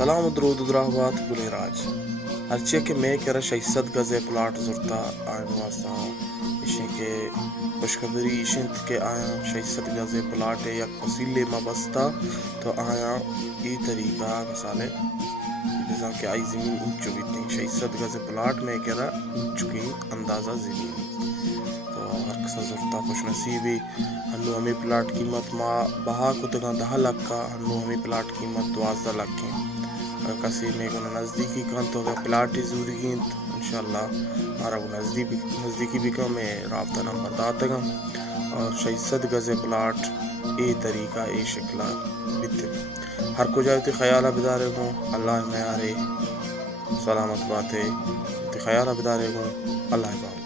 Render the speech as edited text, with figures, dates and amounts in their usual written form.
سلام و درود و درahvat گل راج هرچی که می کرا 600 گز پلاٹ زرتا آئین واسطہ اشین کے خوشخبری اشنت کے آیا 600 گز پلاٹ یک وسیلے ما بستا تو آیا ای طریقہ مثالے جیسا کہ آئی زمین انچو بیتیں 600 گز پلاٹ میں کرا انچو کی اندازہ زمین تو ہر کسا زرتا خوش نصیبی ہنو ہمیں پلاٹ قیمت ما بہا کتگاں 10 لاکھ کا ہنو ہمیں پلاٹ قیمت 12 لاکھ ہیں اگر کسی میں کو نزدیکی کان تو اگر پلاٹی زوری گین انشاءاللہ ہمارا وہ نزدیکی بھی کم میں رابطہ نمبر داتے گا اور 600 گز پلاٹ اے طریقہ اے شکلہ بیتے ہر کو جائے خیالہ بدارے گوں اللہ میارے سلامت باتیں خیالہ بدارے گوں اللہ بات